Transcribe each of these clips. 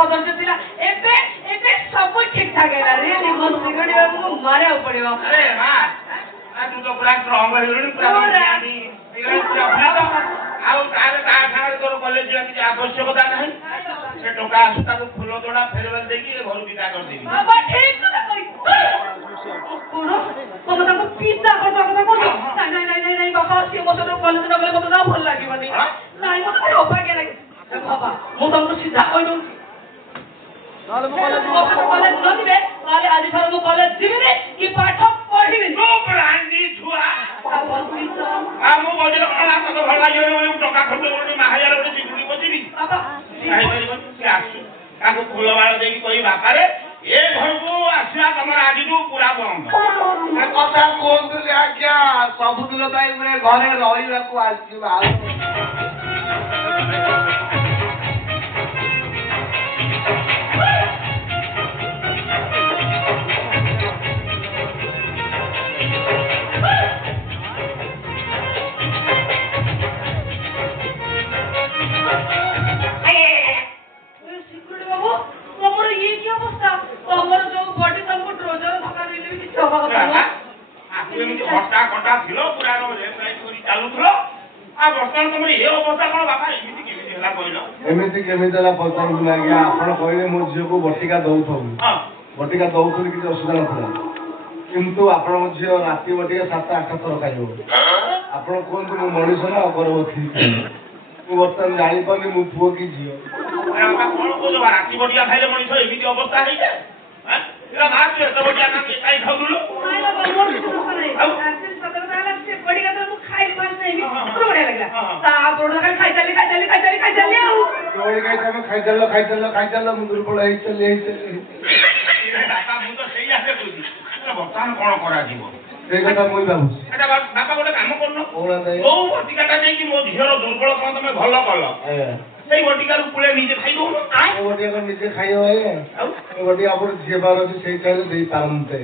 କଦର୍ଯ୍ୟ ଥିଲା ଏବେ ଏବେ ସବୁ ଠିକ ଠାକ ହେଲା ରେ ମୋ ସିଗଡ଼ିବାକୁ ମାରିବାକୁ ପଡିବ। ଆରେ ମା ତୁ ତ ପୁରା ଷ୍ଟ୍ରଙ୍ଗ ହେଇଗଲୁଣି ପୁରା ଆଉ ତାହେଲେ ତା ସାଙ୍ଗରେ ତୋର କଲେଜ ଯିବା କିଛି ଆବଶ୍ୟକତା ନାହିଁ। ସେ ଟଙ୍କା ଆସୁ ତାକୁ ଫୁଲ ତୋଡ଼ା ଫେରୱାଲ ଦେଇକି ଘରୁ ବିଦା କରିଦେବି। ବାବା ଠିକ କଥା କଣ ତମେ ତାକୁ ପିତା କଥା କହୁଛ? ନାଇଁ ନାଇଁ ନାଇଁ ନାଇଁ ବାପା ସିଏ ମୋ ସହିତ କଲେଜ ନ ଗଲେ ମତେ ଭଲ ଲାଗିବନି। ନାଇଁ ମତେ ଭାରି ଅବାଗିଆ ଲାଗେ। ବାବା ମୁଁ ତମକୁ ସିଧା କହିଦଉଛି କଲେଜ ନ ଯିବେ ତାହେଲେ ଆଜିଠାରୁ ମୁଁ କଲେଜ ଯିବିନି କି ପାଠ ପଢିବିନି। ଛୁଆ ମୁଁ ବଜିର କଣ ଭଲ ଲାଗିବ ଟଙ୍କା ଖର୍ଚ୍ଚ କରୁଛି ମାହାଜାର ଗୋଟେ ଚିଙ୍ଗୁଡ଼ି ବସିବି ସେ ଆସୁ ତାକୁ ଫୁଲମାଳ ଦେଇକି କହି ବାପାରେ ଏ ଘରକୁ ଆସିବା ତମର ଆଜିଠୁ ପୁରା ବନ୍ଦ। କଥା କୁହନ୍ତୁନି ଆଜ୍ଞା ସବୁଦିନ ପାଇଁ ଘରେ ରହିବାକୁ ଆସିବା। ହଟା କଟା ଥିଲ ପୁରା ଚାଲୁଥିଲ ଆଉ ବର୍ତ୍ତମାନ ତମର ଏ ଅବସ୍ଥା କଣ ବାପା ଏମିତି କେମିତି ହେଲା କହିଲ? ଏମିତି କେମିତି ହେଲା ପଚାରନ୍ତୁ ଆଜ୍ଞା ଆପଣ କହିଲେ ମୋ ଝିଅକୁ ବଟିକା ଦଉଥିଲି ବଟିକା ଦଉଥିଲି କିଛି ଅସୁବିଧା ନଥିଲା କିନ୍ତୁ ଆପଣଙ୍କ ଝିଅ ରାତି ବଟିକା 7-8 ଥର ଖାଇବ। ଆପଣ କୁହନ୍ତୁ ମୁଁ ମଣିଷ ନା ଅଗରବତୀ ମୁଁ ବର୍ତ୍ତମାନ ଜାଣିପାରୁନି ମୁଁ ପୁଅ କି ଝିଅ। କଣ କହୁଛ ରାତି ବଟିକା ଖାଇଲେ ମଣିଷ ଏମିତି ଅବସ୍ଥା ହେଇଯାଏ? ଖାଇଚାଲ ମୁଁ ଦୁର୍ବଳ ହେଇଚାଲି ବର୍ତ୍ତମାନ କଣ କରାଯିବ ସେଇ କଥା ମୁଁ ଭାବୁଛି। ବାପା ଗୋଟେ କାମ କରୁନ କୋଉ ବଟିକାଟା ନେଇକି ମୋ ଝିଅର ଦୁର୍ବଳ କଣ ତମେ ଭଲ କଲ ସେଇ ବଟିକାରୁ ପୁଳେ ନିଜେ ଖାଇଦଉନ। ବଟିକା ନିଜେ ଖାଇବ ବଟିକା ଆପଣ ଝିଅ ବାର ଅଛି ସେଇ ଚାହିଁଲେ ଦେଇପାରନ୍ତେ।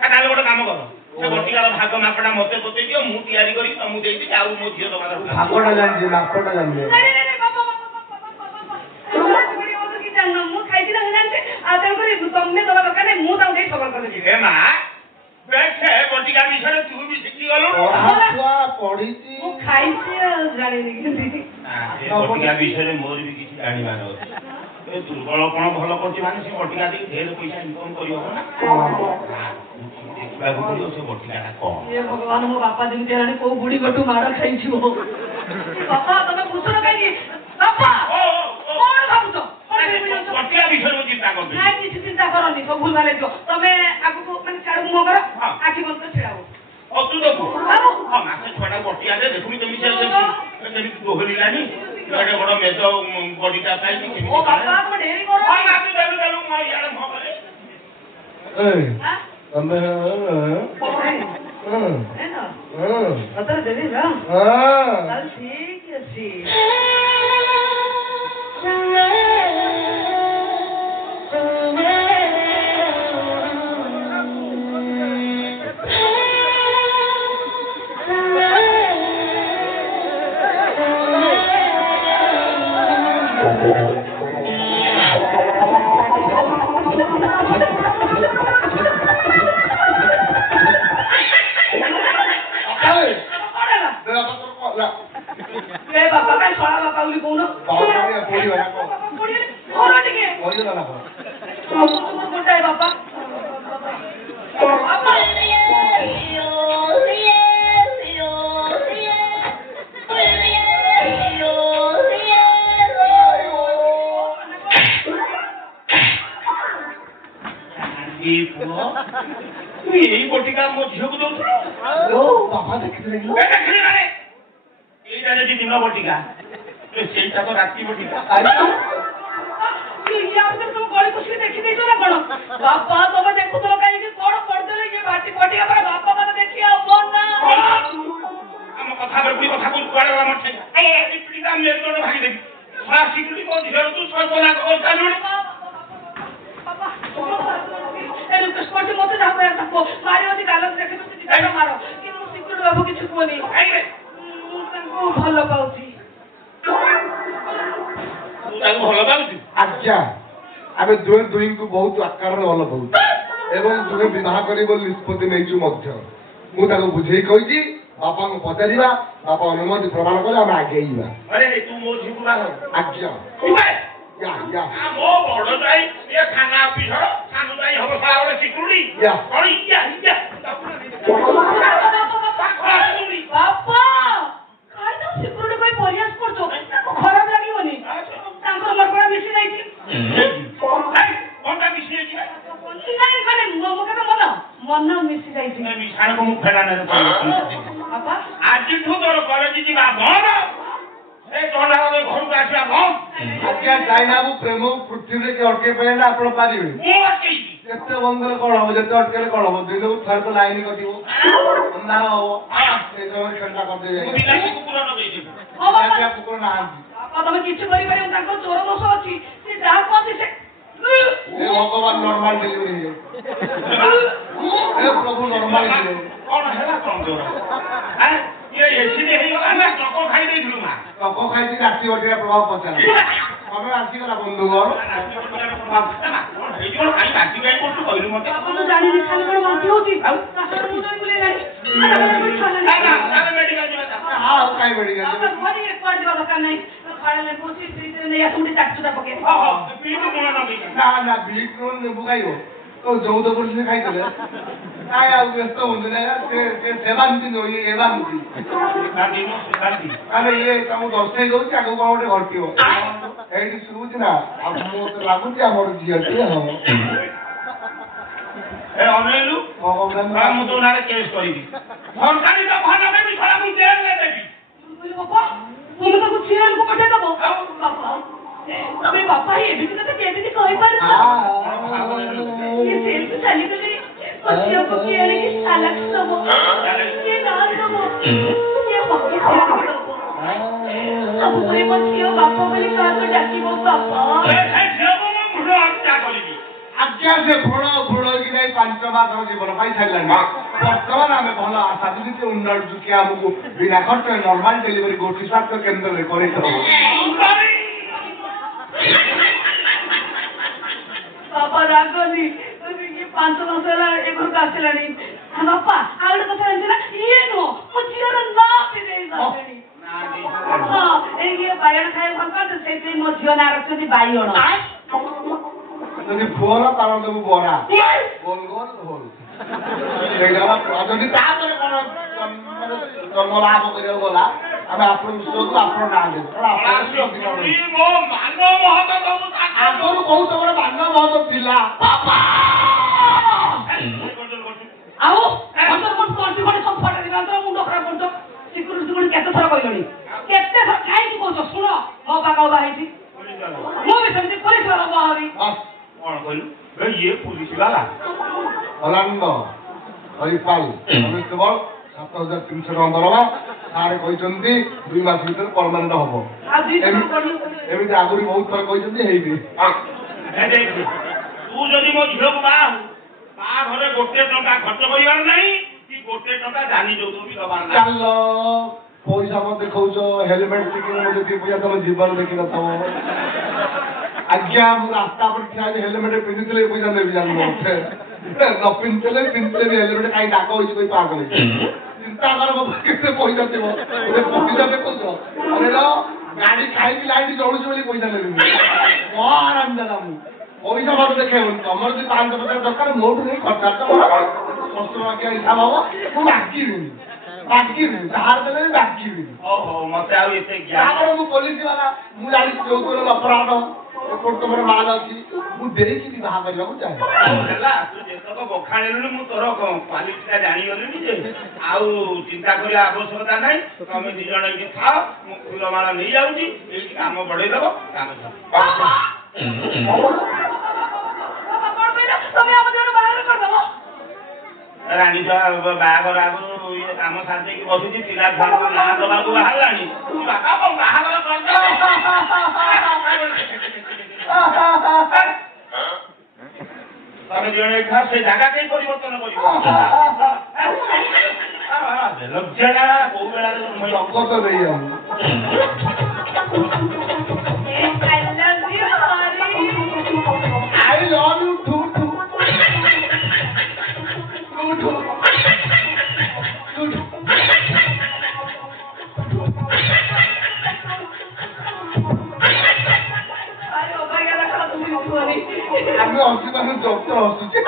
ତାହେଲେ ଗୋଟେ କାମ କର ସେ ବଟିକାର ଭାଗ ମାପଟା ମତେ ବତେଇ ଦିଅ ମୁଁ ତିଆରି କରି ତମକୁ ଦେଇଦେବି ଆଉ ମୋ ଝିଅ ଦବା ଭାଗଟା ଜାଣିଛି ମାପଟା ଜାଣିନି। ମୁଁ ଖାଇଛି ନା ମୁଁ ଜାଣିଛି ଆଉ ତେଣୁକରି ତମେ ଦବା ଦରକାର ନାହିଁ ମୁଁ ତାଙ୍କୁ ଦେଇ ଖବର କରିଦେବି। ହେ ମା ବଟିକା ବିଷୟରେ ତୁ ବି ଶିଖିଗଲୁ ପଢିଛି ମୁଁ ଖାଇଛି ଆଉ ଜାଣିନି ବଟିକା ବିଷୟରେ ମୋର ବି କିଛି ଜାଣିବାର ଅଛି। ଦୁର୍ବଳ କଣ ଭଲ କରୁଛି ମାନେ ସେ ବଟିକା ଦେଇକି ଢେର ପଇସା ଇନକମ କରିବ ନା ଦେଖିବାକୁ ପଡିବ ସେ ବଟିକାଟା କଣ। ଭଗବାନ ମୋ ବାପା ଯେମିତି ହେଲାଣି କୋଉ ବୁଢୀ ଗୋଟୁ ମାଡ଼ ଖାଇଯିବ। ବାପା ତମେ ବୁଝୁନ କାହିଁକି ବାପା କଣ ଭାବୁଛ? ବଟିକା ବିଷୟରେ ମୁଁ ଚିନ୍ତା କରୁଛି। ନାଇଁ କିଛି ଚିନ୍ତା କରନି ସବୁ ଭୁଲ ଭାଲ ହେଇଯିବ। ତମେ ଆଗକୁ ମାନେ ଛାଡକୁ ମୁହଁ କର ଆଖି ବନ୍ଦ ଛିଡା ହବ। ତୁ ଦେବୁ ମାସେ ଛୁଆଟା ବଟିକା ଦେ ଦେଖୁନି କେମିତି କେମିତି ଦୋହରିଲାନି ଗୋଟେ ବଡ ମେଦ ବଡିଟା ପାଇଛି କେମିତି ଦେବି ଠିକ ଅଛି। यही बटिका मो झील को दौड़ दिन बटिका से राति बटिका गली खुशी देखी देछ ना कौन बापा तब देखु तो कहीं कौन करदे ये बाटी बटिका पर बापा मत देखिए मन ना हम कथा पर कोई कथा को कुआडे वाला मत ए पिटा मेरे तो भाई देबी सा सिकुली को झील तू सर्वना को चालू बाबा ए रुकस पटे मत जा पर तको मारियो दी गालत देखे तो जीता मारो कि मु सिकुली बाबू किछु कोनी मु ताको भलो पाउची तू ताको भलो पाउची अच्छा ଆମେ ଦୁହିଁଙ୍କୁ ବହୁତ ଆକାରରେ ଭଲ ପାଉଛୁ ଏବଂ ଦୁହେଁ ବିବାହ କରିବ ବୋଲି ନିଷ୍ପତ୍ତି ନେଇଛୁ ମଧ୍ୟ। ମୁଁ ତାକୁ ବୁଝେଇ କହିଛି ବାପାଙ୍କୁ ପଚାରିବା, ବାପା ଅନୁମତି ପ୍ରଦାନ କଲେ ଆମେ ଆଗେଇବା। ତୁ ମୋ ଝିଅକୁ ବାହା ଆଜ୍ଞା ମୋ ବଡ ଯାଇ ଏ ଥାନା ଅଫିସର ସାନ ଯାଇ ହବ ସାରା ଗୋଟେ ସିକ୍ୟୁରିଟି ବାପା କାଇଁ ତୁ ସିକ୍ୟୁରିଟି ପାଇଁ ପରିହାସ କରୁଛ? ତାକୁ ଖରାପ ଲାଗିବନି? ତାଙ୍କର ମରପଡ଼ା ମିଶି ଯାଇଛି। କଣଟା ମିଶି ଯାଇଛି? ନାଇଁ ମାନେ ମନ ମିଶି ଯାଇଛି। ମିଶାଣକୁ ମୁଁ ଫେରାନରେ ବାପା ଆଜିଠୁ ତୋର କଲେଜ ଯିବା ବନ୍ଦ, ସେ ଟଣ୍ଡା ଘରକୁ ଆସିବା ବନ୍ଦ। ଆଜ୍ଞା ଚାଇନାକୁ ପ୍ରେମ ପୃଥିବୀରେ କିଏ ଅଟକେଇ ପାରିବେ ନା ଆପଣ ପାରିବେ? ମୁଁ ଅଟକେଇବି। ଯେତେ ବନ୍ଧରେ କଣ ହବ, ଯେତେ ଅଟକେଇଲେ କଣ ହବ? ଦିନକୁ ଥରେ ତ ଲାଇନ କଟିବ, ଅନ୍ଧାର ହବ, ସେଇ ସମୟରେ ଖେଳଟା କରିଦେଇ କୁକୁର ଲଗେଇଦେବି। କୁକୁର ନାହାନ୍ତି। ବାପା ତମେ କିଛି କରିପାରିବ? ତାଙ୍କର ଚୋର ଦୋଷ ଅଛି। ସେ ଯାହା କହନ୍ତି ସେ ଭଗବାନ ନର୍ମାଲ ଡେଲିଭରି ହେଇଯାଏ। ପ୍ରଭୁ ନର୍ମାଲ କଣ ହେଲା କଣ ତୋର? ହେଇଗଲା ନା ଟକ ଖାଇ ଦେଇଥିଲୁ? ମା ଟକ ଖାଇଛି ରାତି ବଟିକା ପ୍ରଭାବ ପଚାର ତମେ ଆସିଗଲା ବନ୍ଧୁଘର କହିଲୁ ମତେ ଜାଣିନି ଖାଲି କଣ ବାନ୍ତି ହଉଛି। ଆଉ କାଇଁ ମେଡିକାଲ ଦରକାର ନାହିଁ। ନେଇ ଆସ ଗୋଟେ ଚାଟୁଟା ପକେଇ ନା ନା ବିଟ୍ ଲୁଣ ନେବୁ ଖାଇବ ତ ଯୌଦ ପୋଲିସ ଖାଇଥିଲେ କାଇଁ ଆଉ ବ୍ୟସ୍ତ ହୁଅନ୍ତୁ ନା ସେବାନ୍ତି ନୁହଁ ଇଏ ଏବାନ୍ତି ମାନେ ଇଏ ତମକୁ ଦର୍ଶେଇ ଦଉଛି ଆଗକୁ କଣ ଗୋଟେ ଘଟିବ ଏଇଠି ଶୁଭୁଛି ନା ଆଉ ମତେ ଲାଗୁଛି ଆମର ଝିଅଟିଏ ହବ। ଅନେଇଲୁ ମୁଁ ତୋ ନାଁରେ କେସ୍ କରିବି। ସରକାରୀ ଦଫା ନେବି ମୁଁ ଜେଲରେ ଦେବି। তুমি তাকে জেলକୁ ପଠେଇ ଦବ? ତମେ ବାପା ଏମିତି କଥା କେମିତି କହିପାରୁଛ? ସେମିତି ଚାଲିଗଲେ ଝିଅକୁ କିଏ ଆଣିକି ସାଲାକ୍ସ ଦବ, କିଏ ନାଲ ଦବ, କିଏ ହକି ଆଣିକି ଦବ? ସବୁବେଳେ ମୋ ଝିଅ ବାପା ବୋଲି କାହାକୁ ଡାକିବ ବାପା? ଆଜ୍ଞା ସେ ଭ୍ରୂଣ କି ନାଇଁ 5 ମାସର ଜୀବନ ପାଇ ସାରିଲାଣି। ବର୍ତ୍ତମାନ ଆମେ ଭଲ ଆଶା ଦିଦି ଉନ୍ନତ କି ଆମକୁ ବିନା ଖର୍ଚ୍ଚରେ ନର୍ମାଲ ଡେଲିଭରି ଗୋଷ୍ଠୀ ସ୍ୱାସ୍ଥ୍ୟ କେନ୍ଦ୍ରରେ କରେଇଦେବ। ବାପା ରାଗନି 5 ମାସ ହେଲା ଏ ଘରକୁ ଆସିଲାଣି। ବାପା ଆଉ ଗୋଟେ କଥା ଜାଣିଛୁ ନା? ଇଏ ନୁହଁ ମୋ ଝିଅର ନାଁ ବି ଦେଇ ସାରିଲେଣି। ହଁ ଇଏ ବାଇଗଣ ଖାଇବା ଭଲ ପାଆନ୍ତି, ସେଇଥିପାଇଁ ମୋ ଝିଅ ନାଁ ରଖିଛନ୍ତି ବାଇଗଣ। ଯଦି ଫୋନ ତାର ଦେବୁ ବରା ଗୋଲ ଗୋଲ ହୋଲ ଯଦି ତାପରେ କଣ ଜନ୍ମ ଲାଭ କରିବାକୁ ଗଲା ଆମେ ଆପଣ ବିଷୟକୁ ଆପଣ ନାଁ ଦେବୁ। ଆଗରୁ ବହୁତ ତମର ମାନ ମହତ ଥିଲା। ଆଉ ମୁଣ୍ଡ ଖରାପ କରୁଛ। ସିକ୍ୟୁରିଟି କେତେ ଥର କହିଲଣି? କେତେ ଥର କାହିଁକି କହୁଛ? ଶୁଣ ମୋ ପାଖ ବାହା ହେଇଛି, ମୁଁ ବି ସେମିତି ପୋଲିସ ବାଲା ବାହା ହେବି। କଣ କହିଲୁ? ଇଏ ପୁଲିସ ବାଲା ଅଲାଣ୍ଡ ହରିପାଲ କନେଷ୍ଟବଳ 7,300 ଟଙ୍କା ଦରମା ସାରେ କହିଛନ୍ତି 2 ମାସ ଭିତରେ ପରମାନେଣ୍ଟ ହବ। ଏମିତି ଆଗରୁ ବହୁତ ଥର କହିଛନ୍ତି ହେଇନି। ତୁ ଯଦି ମୋ ଝିଅକୁ ବାହାଘରେ 1 ଟଙ୍କା ଖର୍ଚ୍ଚ କରିବାର ନାହିଁ କି 1 ଟଙ୍କା ଜାନି ଯୌତୁକ ବି ଦବାର ନାହିଁ। ଚାଲ ପଇସା ମତେ ଦେଖଉଛ ହେଲମେଟ ଟିକିଏ ମୁଁ ଯେତିକି ପଇସା ତମ ଜୀବନ ଦେଖିନଥିବ। ଆଜ୍ଞା ମୁଁ ରାସ୍ତା ଉପରେ ଠିଆ ହେଲେ ହେଲମେଟ ପିନ୍ଧିଥିଲେ ପଇସା ନେବି ଜାଣିବ ନ ପିନ୍ଧିଥିଲେ ବି ହେଲମେଟ କାହିଁ ଡାକ ହେଇଛି କହି ପାଗ ହେଇଛି। ଚିନ୍ତା କର ମୋ କେତେ ପଇସା ଥିବ ପଇସା ଦେଖୁଛ ଗାଡି ଖାଇକି ଲାଇଟ୍ ଜଳୁଛି ବୋଲି ପଇସା ନେବି କଣ ଆରାମ ଦେଲା ମୁଁ ପଇସା ମତେ ଦେଖେଇବନି। ତମର ଯଦି 5,000 ଦରକାର ମୋଠୁ ନେଇ ଖର୍ଚ୍ଚ ବାକିଆ ହିସାବ ହବ ମୁଁ ବାକିବିନି ଧାର ଦେଲେ ବି ବାକିବିନି। ମତେ ଆଉ ଏତେ ତାପରେ ମୁଁ ପୋଲିସ ବାଲା ମୁଁ ଜାଣିଛି ଯୋଉ ଅପରାଧ ତମର ମାଲ ଅଛି ମୁଁ ଦେଇକି ବିବାହ କରିବାକୁ ଚାହେଁ। ହେଲା ତୁ ଯେତକ ବଖାଣିଲୁଣି ମୁଁ ତୋର କ୍ୱାଲିଟିଟା ଜାଣିଗଲିଣି ଯେ ଆଉ ଚିନ୍ତା କରିବା ଆବଶ୍ୟକତା ନାହିଁ। ତମେ 2 ଜଣ ଏଇଠି ଥାଅ, ମୁଁ ଫୁଲମାଳ ନେଇଯାଉଛି, ଏଇଠି କାମ ବଢେଇଦବ କାମ ରାଣୀ ବାହାଘର ଆଗରୁ ଇଏ କାମ ସାରି ଦେଇକି ବସୁଛି, ପିଲା ଛୁଆଙ୍କୁ ନାଁ ଦବାକୁ ବାହାରିଲାଣି। ବାହାଘର ତମେ 2 ଜଣ ଏଇଠି ଥାଅ, ସେ ଜାଗା କେହି ପରିବର୍ତ୍ତନ କରିବ। ଲଜ୍ଜାଟା କୋଉ ବେଳାରେ ଜଗତ ଦେଇ I love you, honey. Doctor ହସୁଛି।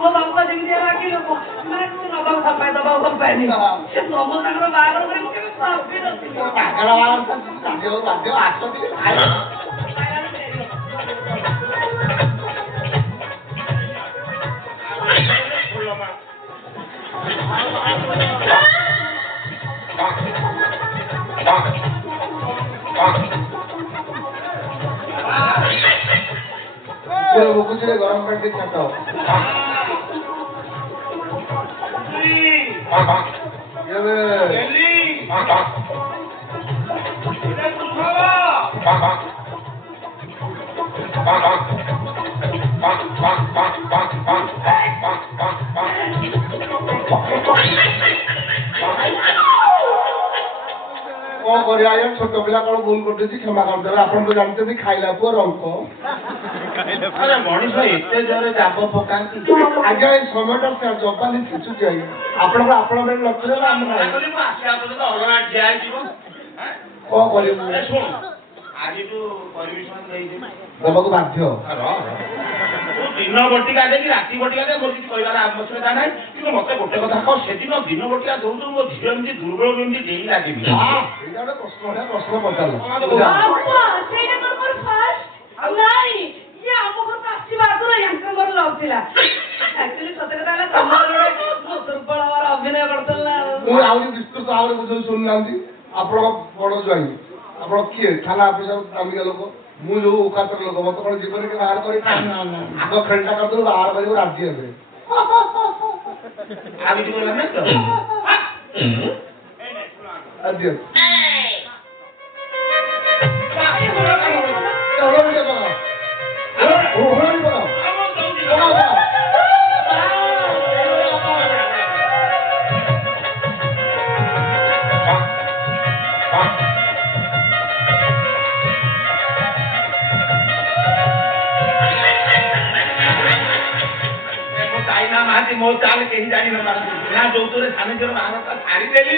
ମୋ ବାପା ଯେମିତି ରାଗି ଲୋକ ମାନେ ନବାକୁ ଭଲ ପାଏ ଦବାକୁ ଭଲ ପାଏନି ସେ ସମସ୍ତଙ୍କର ବାହାଘର କରି ମୁଁ କେବେ ଭାବି ନଥିଲି। ମାଗଣା ବାଧ୍ୟ ଆସନ୍ତି ବୁକୁଚିରେ ଗରମ ପାଣି ଟିକେ ଛାଟ। କଣ କରିବା ଆଜ୍ଞା ଛୋଟ ପିଲା କଣ ଭୁଲ କରିଦେଇଛି କ୍ଷମା କରିଦେବେ। ଆପଣ ତ ଜାଣିଛନ୍ତି ଖାଇଲା ପୁଅ ରଙ୍କ। ଆରେ ମଣିଷ ଏତେ ଜୋରେ ଚାପ ପକାନ୍ତି। ଆଜ୍ଞା ଏଇ ସମୟଟା ଜବାନି ଶିଶୁଛି ଆଜ୍ଞା। ଆପଣଙ୍କର ଲକ୍ଷ୍ୟ ଦେଲେ ଆମେ ଆସିବା ପର୍ଯ୍ୟନ୍ତ ଅଲଗା ଠିଆ ହେଇଯିବ। କଣ କରିବୁ ଶୁଣ ଆଜିଠୁ ପରିମିଶନ ଦେଇଦେବି ଦେବାକୁ ବାଧ୍ୟ। ଦିନ ବଟିକା ଦେଇକି ରାତି ବଟିକା ଦେ ମୋର କିଛି କହିବାର ଆବଶ୍ୟକତା ନାହିଁ। କିନ୍ତୁ ମତେ ଗୋଟେ କଥା କହ ସେଦିନ ଦିନ ବଟିକା ଦଉଛୁ ମୋ ଝିଅ ଏମିତି ଦୁର୍ବଳ କେମିତି ଦେଇ ଲାଗିବି। ଏଇଟା ଗୋଟେ ପ୍ରଶ୍ନ ପଚାରିଲ। ସେଇଟା ତ ମୋର ଫାଷ୍ଟ ଆଉ ନାଇଁ ଇଏ ଆମ ଘରକୁ ଆସିବା ଆଗରୁ ୟାଙ୍କ ଘର ଲଭ୍ ଥିଲା। ଆକ୍ଚୁଆଲି ସତ କଥା ହେଲା ତମର ମୁଁ ଦୁର୍ବଳ ହବାର ଅଭିନୟ କରୁଥିଲା। ମୁଁ ଆହୁରି ବିସ୍ତୃତ ଭାବରେ ବୁଝାଉଛି ଶୁଣୁନାହାନ୍ତି। ଆପଣଙ୍କ ବଡ ଜ୍ୱାଇଁ ଆପଣ କିଏ ଥାନା ଅଫିସର ଦାମିକା ଲୋକ। ମୁଁ ଯୋଉ ଉକାତର ଲୋକ ମତେ କଣ ଜୀବନରେ କି ବାହାର କରି ଆଗ ଖେଳଟା କରିଦେବୁ ବାହାର କରିବାକୁ ରାଜି ହେବେ। ଆଉ କିଛି କହିଲା ନାହିଁ ତ ଆଦିଅ ମୋ ଚାଲ କେହି ଜାଣିନପାରନ୍ତି ନା ଯୋଉଥିରେ ସ୍ୱାମୀ ଝିଅର ବାହାଘର ଛାଡ଼ିଦେଲି।